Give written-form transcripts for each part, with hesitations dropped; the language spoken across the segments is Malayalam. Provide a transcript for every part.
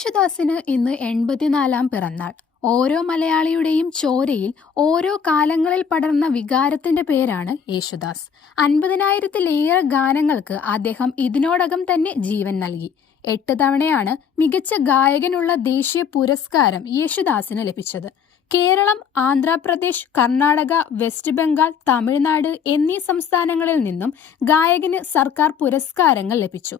യേശുദാസിന് ഇന്ന് 84-ാം പിറന്നാൾ. ഓരോ മലയാളിയുടെയും ചോരയിൽ ഓരോ കാലങ്ങളിൽ പടർന്ന വികാരത്തിന്റെ പേരാണ് യേശുദാസ്. 50,000-ലേറെ ഗാനങ്ങൾക്ക് അദ്ദേഹം ഇതിനോടകം തന്നെ ജീവൻ നൽകി. 8 തവണയാണ് മികച്ച ഗായകനുള്ള ദേശീയ പുരസ്കാരം യേശുദാസിന് ലഭിച്ചത്. കേരളം, ആന്ധ്രാപ്രദേശ്, കർണാടക, വെസ്റ്റ് ബംഗാൾ, തമിഴ്നാട് എന്നീ സംസ്ഥാനങ്ങളിൽ നിന്നും ഗായകന് സർക്കാർ പുരസ്കാരങ്ങൾ ലഭിച്ചു.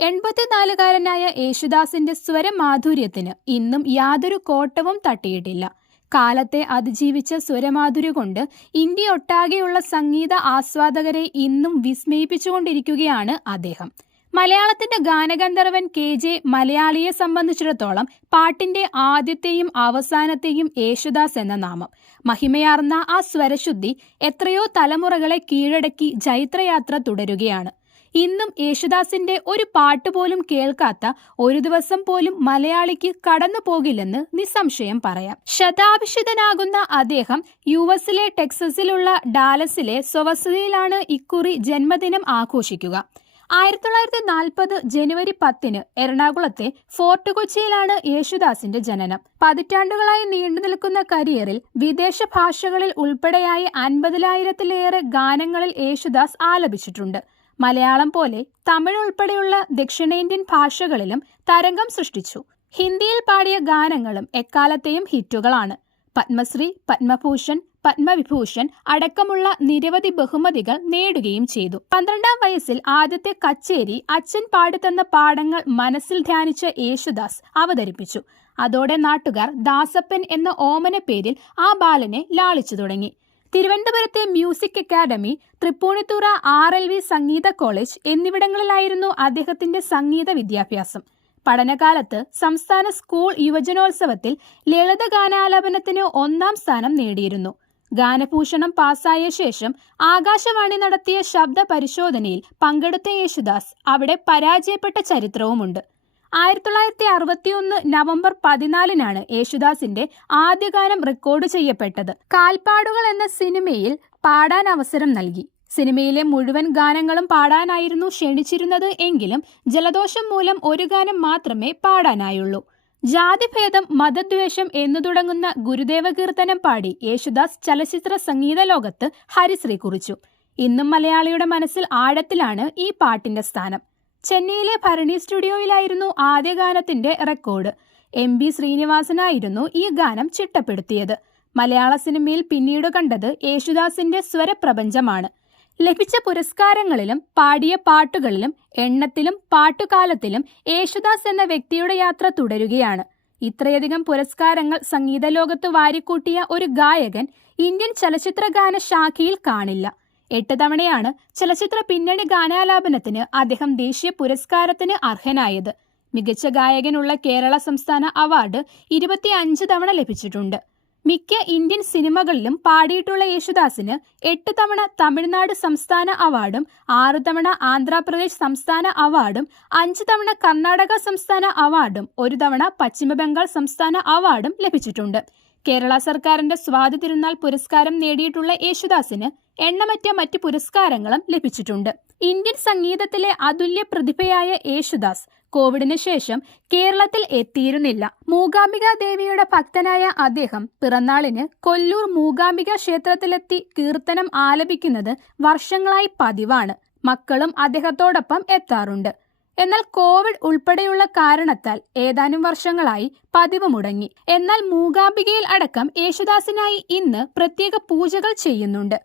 84-കാരനായ യേശുദാസിന്റെ സ്വരമാധുര്യത്തിന് ഇന്നും യാതൊരു കോട്ടവും തട്ടിയിട്ടില്ല. കാലത്തെ അതിജീവിച്ച സ്വരമാധുര്യ കൊണ്ട് ഇന്ത്യയൊട്ടാകെയുള്ള സംഗീത ആസ്വാദകരെ ഇന്നും വിസ്മയിപ്പിച്ചുകൊണ്ടിരിക്കുകയാണ് അദ്ദേഹം. മലയാളത്തിന്റെ ഗാനഗന്ധർവൻ KJ മലയാളിയെ സംബന്ധിച്ചിടത്തോളം പാട്ടിന്റെ ആദ്യത്തെയും അവസാനത്തെയും യേശുദാസ് എന്ന നാമം. മഹിമയാർന്ന ആ സ്വരശുദ്ധി എത്രയോ തലമുറകളെ കീഴടക്കി ജൈത്രയാത്ര തുടരുകയാണ്. ഇന്നും യേശുദാസിന്റെ ഒരു പാട്ടുപോലും കേൾക്കാത്ത ഒരു ദിവസം പോലും മലയാളിക്ക് കടന്നു പോകില്ലെന്ന് നിസ്സംശയം പറയാം. ശതാഭിഷിതനാകുന്ന അദ്ദേഹം US-ലെ ടെക്സസിലുള്ള ഡാലസിലെ സ്വവസതിയിലാണ് ഇക്കുറി ജന്മദിനം ആഘോഷിക്കുക. 1940 ജനുവരി 10 എറണാകുളത്തെ ഫോർട്ട് കൊച്ചിയിലാണ് യേശുദാസിന്റെ ജനനം. പതിറ്റാണ്ടുകളായി നീണ്ടു നിൽക്കുന്ന കരിയറിൽ വിദേശ ഭാഷകളിൽ ഉൾപ്പെടെയായി 50,000-ലേറെ ഗാനങ്ങളിൽ യേശുദാസ് ആലപിച്ചിട്ടുണ്ട്. മലയാളം പോലെ തമിഴ് ഉൾപ്പെടെയുള്ള ദക്ഷിണേന്ത്യൻ ഭാഷകളിലും തരംഗം സൃഷ്ടിച്ചു. ഹിന്ദിയിൽ പാടിയ ഗാനങ്ങളും എക്കാലത്തെയും ഹിറ്റുകളാണ്. പത്മശ്രീ, പത്മഭൂഷൺ, പത്മവിഭൂഷൺ അടക്കമുള്ള നിരവധി ബഹുമതികൾ നേടുകയും ചെയ്തു. 12-ാം വയസ്സിൽ ആദ്യത്തെ കച്ചേരി അച്ഛൻ പാടിത്തന്ന പാഠങ്ങൾ മനസ്സിൽ ധ്യാനിച്ച യേശുദാസ് അവതരിപ്പിച്ചു. അതോടെ നാട്ടുകാർ ദാസപ്പൻ എന്ന ഓമന പേരിൽ ആ ബാലനെ ലാളിച്ചു തുടങ്ങി. തിരുവനന്തപുരത്തെ മ്യൂസിക് അക്കാദമി, തൃപ്പൂണിത്തുറ RLV സംഗീത കോളേജ് എന്നിവിടങ്ങളിലായിരുന്നു അദ്ദേഹത്തിന്റെ സംഗീത വിദ്യാഭ്യാസം. പഠനകാലത്ത് സംസ്ഥാന സ്കൂൾ യുവജനോത്സവത്തിൽ ലളിത ഗാനാലാപനത്തിന് 1-ാം സ്ഥാനം നേടിയിരുന്നു. ഗാനഭൂഷണം പാസായ ശേഷം ആകാശവാണി നടത്തിയ ശബ്ദ പരിശോധനയിൽ പങ്കെടുത്ത യേശുദാസ് അവിടെ പരാജയപ്പെട്ട ചരിത്രവുമുണ്ട്. 1961 നവംബർ 14-നാണ് യേശുദാസിന്റെ ആദ്യ ഗാനം റെക്കോർഡ് ചെയ്യപ്പെട്ടത്. കാൽപ്പാടുകൾ എന്ന സിനിമയിൽ പാടാൻ അവസരം നൽകി. സിനിമയിലെ മുഴുവൻ ഗാനങ്ങളും പാടാനായിരുന്നു ക്ഷണിച്ചിരുന്നത് എങ്കിലും ജലദോഷം മൂലം ഒരു ഗാനം മാത്രമേ പാടാനായുള്ളൂ. ജാതിഭേദം, മതദ്വേഷം എന്നു തുടങ്ങുന്ന ഗുരുദേവ കീർത്തനം പാടി യേശുദാസ് ചലച്ചിത്ര സംഗീത ലോകത്ത് ഹരിശ്രീ കുറിച്ചു. ഇന്നും മലയാളിയുടെ മനസ്സിൽ ആഴത്തിലാണ് ഈ പാട്ടിന്റെ സ്ഥാനം. ചെന്നൈയിലെ ഭരണി സ്റ്റുഡിയോയിലായിരുന്നു ആദ്യ ഗാനത്തിന്റെ റെക്കോർഡ്. MB ശ്രീനിവാസനായിരുന്നു ഈ ഗാനം ചിട്ടപ്പെടുത്തിയത്. മലയാള സിനിമയിൽ പിന്നീട് കണ്ടത് യേശുദാസിന്റെ സ്വരപ്രപഞ്ചമാണ്. ലഭിച്ച പുരസ്കാരങ്ങളിലും പാടിയ പാട്ടുകളിലും എണ്ണത്തിലും പാട്ടുകാലത്തിലും യേശുദാസ് എന്ന വ്യക്തിയുടെ യാത്ര തുടരുകയാണ്. ഇത്രയധികം പുരസ്കാരങ്ങൾ സംഗീത ലോകത്ത് വാരിക്കൂട്ടിയ ഒരു ഗായകൻ ഇന്ത്യൻ ചലച്ചിത്ര ഗാന ശാഖയിൽ കാണില്ല. 8 തവണയാണ് ചലച്ചിത്ര പിന്നണി ഗാനാലാപനത്തിന് അദ്ദേഹം ദേശീയ പുരസ്കാരത്തിന് അർഹനായത്. മികച്ച ഗായകനുള്ള കേരള സംസ്ഥാന അവാർഡ് 25 തവണ ലഭിച്ചിട്ടുണ്ട്. മിക്ക ഇന്ത്യൻ സിനിമകളിലും പാടിയിട്ടുള്ള യേശുദാസിന് 8 തവണ തമിഴ്നാട് സംസ്ഥാന അവാർഡും 6 തവണ ആന്ധ്രാപ്രദേശ് സംസ്ഥാന അവാർഡും 5 തവണ കർണാടക സംസ്ഥാന അവാർഡും 1 തവണ പശ്ചിമബംഗാൾ സംസ്ഥാന അവാർഡും ലഭിച്ചിട്ടുണ്ട്. കേരള സർക്കാരിന്റെ സ്വാതി തിരുനാൾ പുരസ്കാരം നേടിയിട്ടുള്ള യേശുദാസിന് എണ്ണമറ്റ മറ്റ് പുരസ്കാരങ്ങളും ലഭിച്ചിട്ടുണ്ട്. ഇന്ത്യൻ സംഗീതത്തിലെ അതുല്യ പ്രതിഭയായ യേശുദാസ് കോവിഡിന് ശേഷം കേരളത്തിൽ എത്തിയിരുന്നില്ല. മൂകാംബിക ദേവിയുടെ ഭക്തനായ അദ്ദേഹം പിറന്നാളിന് കൊല്ലൂർ മൂകാംബിക ക്ഷേത്രത്തിലെത്തി കീർത്തനം ആലപിക്കുന്നത് വർഷങ്ങളായി പതിവാണ്. മക്കളും അദ്ദേഹത്തോടൊപ്പം എത്താറുണ്ട്. എന്നാൽ കോവിഡ് ഉൾപ്പെടെയുള്ള കാരണത്താൽ ഏതാനും വർഷങ്ങളായി പതിവ് മുടങ്ങി. എന്നാൽ മൂകാംബികയിൽ അടക്കം യേശുദാസിനായി ഇന്ന് പ്രത്യേക പൂജകൾ ചെയ്യുന്നുണ്ട്.